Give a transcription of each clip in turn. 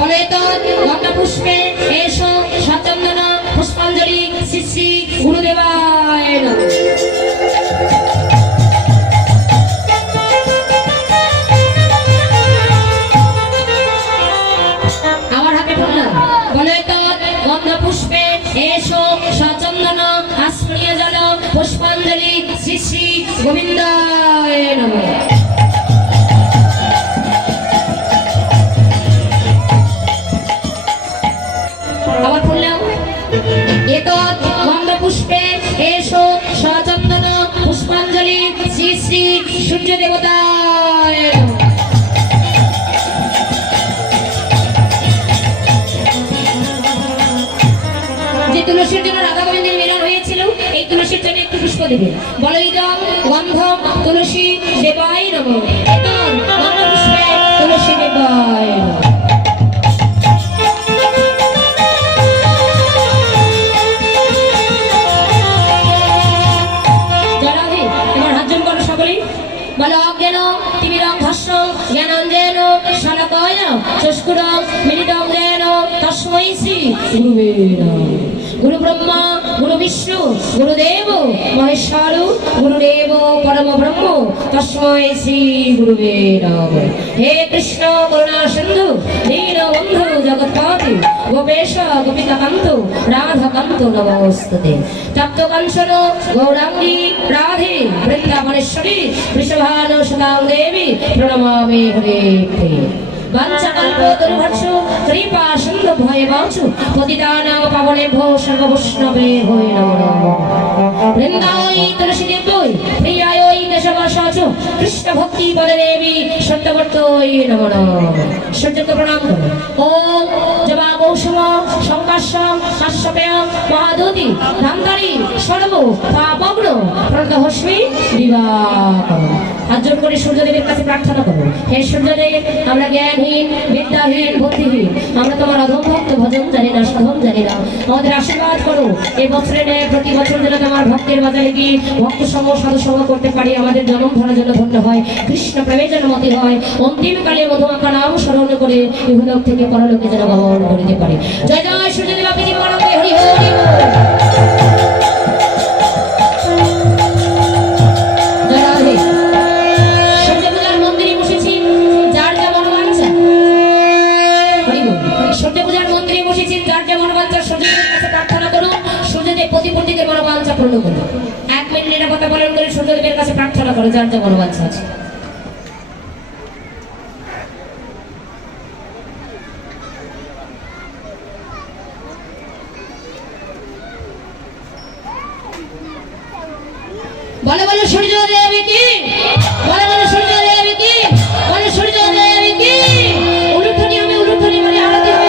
বলে তো গঙ্গা পুষ্পে এসো সচন্দন পুষ্পাঞ্জলি শ্রী শ্রী গুরুদেবায় নমঃ। আমার হাতে পড়লাম বলে তো গঙ্গা পুষ্পে এসো সচন্দন আস্মরীয় জল পুষ্পাঞ্জলি শ্রী শ্রী গোবিন্দায় নমঃ। আবার পড়লাম এতৎ গন্ধ পুষ্পে এসো সচন্দন পুষ্পাঞ্জলি শ্রী শ্রী সূর্য দেবতায় নমঃ। যে তুলসীর জন্য রাধা গোবিন্দের মিলন হয়েছিল এই তুলসীর জন্য একটু পুষ্প দেবে। বলো ইদং গন্ধ তুলসী দেবায় নমঃ। এতৎ গন্ধ পুষ্পে তুলসী দেবায় নমঃ। বলো অজ্ঞান তিমিরং ভস্ম জ্ঞানাঞ্জেন শালাকায় চক্ষুরং মিলিতং জ্ঞান তস্मै শ্রী গুরুবে নমঃ। গুরু ব্রহ্মা গুরু বিষ্ণু গুরুদেব মহেশ্বর গুরুদেব পরম ব্রহ্ম তস্मै শ্রী গুরুবে নমঃ। হে কৃষ্ণ করুণা সিন্ধু দীনবন্ধু জগৎপতে গোপেশ গোপিকাকান্ত রাধাকান্ত নমস্তুতে। তপ্তকাঞ্চন গৌরাঙ্গী রাধে বৃন্দাবনেশ্বরী বৃষভানু সুতাং দেবী প্রণমামি হরে হরে। বাঞ্ছাকল্পতরুভ্যশ্চ কৃপা সিন্ধু ভয়বাঞ্চ পতিতানাং পাবনেভ্যো সর্ববৈষ্ণবেভ্যো নমো নমঃ। বৃন্দায় তুলসী দেবী প্রিয়ায় কেশবাসাচ কৃষ্ণ ভক্তি পদে দেবী সত্যবর্তয় নমো নমঃ। সূর্যকে প্রণাম করো। ওম জবা কৌসুম সংকাশ্যম কাশ্যপেয়ম মহাদুতি ধান্তারি সর্ব পাপগ্ন প্রদহস্মি দিবাকর। হাত জোড় করে সূর্যদেবের কাছে প্রার্থনা করো। হে সূর্যদেব, আমরা জ্ঞানহীন বিদ্যাহীন বুদ্ধিহীন, আমরা তোমার অধম ভক্ত, ভজন জানি না সাধন জানি না, আমাদের আশীর্বাদ করো। এই বছরে নেয় প্রতি বছর যেন তোমার ভক্তের বাজারে গিয়ে ভক্ত সঙ্গ সাধু সঙ্গ করতে পারি, আমাদের জন্ম ধরার জন্য ধন্য হয়, কৃষ্ণ প্রেমের জন্য মতি হয়, অন্তিমকালে মধুমাখা নাম স্মরণ করে ইহলোক থেকে পরলোকে যেন গমন করিতে পারে। জয় জয় সূর্যদেব আপনি পরমে হরি হরি বল। প্রতিপন্ডিতের মনোবাঞ্ছা পূর্ণ করো। 1 মিনিট নিরাপত্তা পালন করে সূর্যদেবের কাছে প্রার্থনা করো যার যা মনোবাঞ্ছা আছে। বলে বলে সূর্যদেব কি, বলে বলে সূর্যদেব কি, বলে সূর্যদেব কি। উলুধ্বনি হবে, উলুধ্বনি মানে আরতি হবে।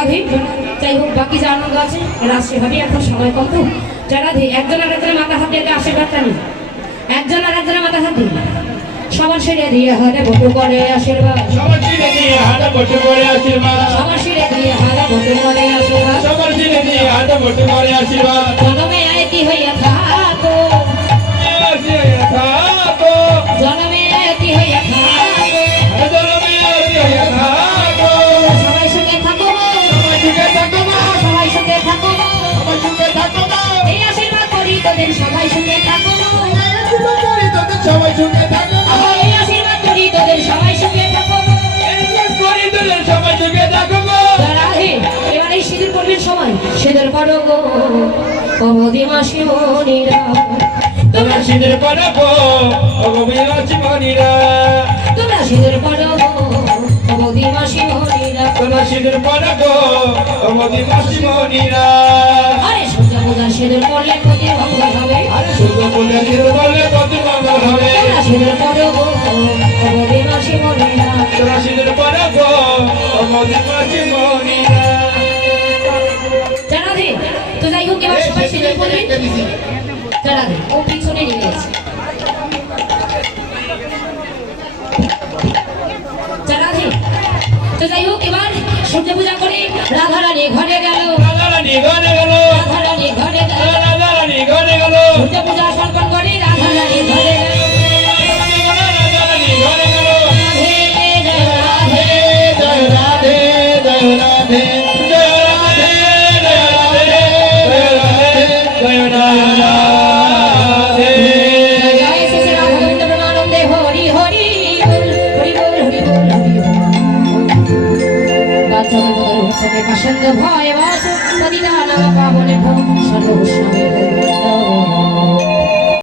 রাধে যাই হোক বাকি যে আনন্দ আছে রাষ্ট্রে ভাবি এখন সময় কম তো রাধে একজন আর একজনের মাথা হাত দিয়ে আশীর্বাদটা নিন একজন আর একজনের মাথা হাত দিন সবার শিরে দিয়ে হাতে বটু করে আশীর্বাদ সবার শিরে দিয়ে হাতে বটু করে আশীর্বাদ সবার শিরে দিয়ে হাতে বটু করে আশীর্বাদ সবার শিরে দিয়ে হাতে বটু করে আশীর্বাদ জনমে আয়তি হইয়া থাকো জনমে আয়তি হইয়া থাকো সবাই সঙ্গে থাকো সবাই সঙ্গে থাকো এই আশীর্বাদ করি তোদের সবাই সঙ্গে থাকো সবাই সুখে থাকো এই আশীর্বাদ করি তোদের সবাই সঙ্গে থাকো সবাই সুখে থাকো রাধে এবার এই সিঁদুর পড়বেন সবাই সিঁদুর পড়ো গো অবধি মাসি মনিরা তোমরা সিঁদুর পড়াবো অগবিরাজি মনিরা তোমরা সিঁদুর পড়ো গো অবধি মাসি মনিরা তোমরা সিঁদুর পড়াবো অগবিরাজি মনিরা আরে সূর্য পূজা সিঁদুর পড়লে প্রতি মঙ্গল হবে আরে সূর্য পূজা সিঁদুর পড়লে কত মঙ্গল হবে তোমরা সিঁদুর পড়ো গো অবধি মাসি মনিরা তোমরা সিঁদুর পড়াবো অগবিরাজি মনিরা রাধে তো যাই হোক এবার সবাই সিঁদুর পড়বেন রাধে ও পিছনে নিয়ে গেছে রাধে তো যাই হোক এবার সূর্য পূজা করে রাধারানী ঘরে গেল রাধারানী ঘরে গেল রাধারানী ঘরে গেল রাধারানী ঘরে গেল সূর্য পূজা সম্পন্ন করে রাধারানী ঘরে গেল রাধারানী ঘরে গেল রাধে রাধে জয় রাধে জয় রাধে জয় রাধে জয় রাধে জয় রাধে জয় রাধে জয় শ্রী শ্রী রাধা গোবিন্দ প্রেমানন্দে হরি হরি বল হরি বল হরি বল হরি বল বাচ্চাদের মধ্যে উৎসবে পাশন্দ ভয় বাস পতিতা নাম পাবনে ভো সর্বস্বামী গোবিন্দ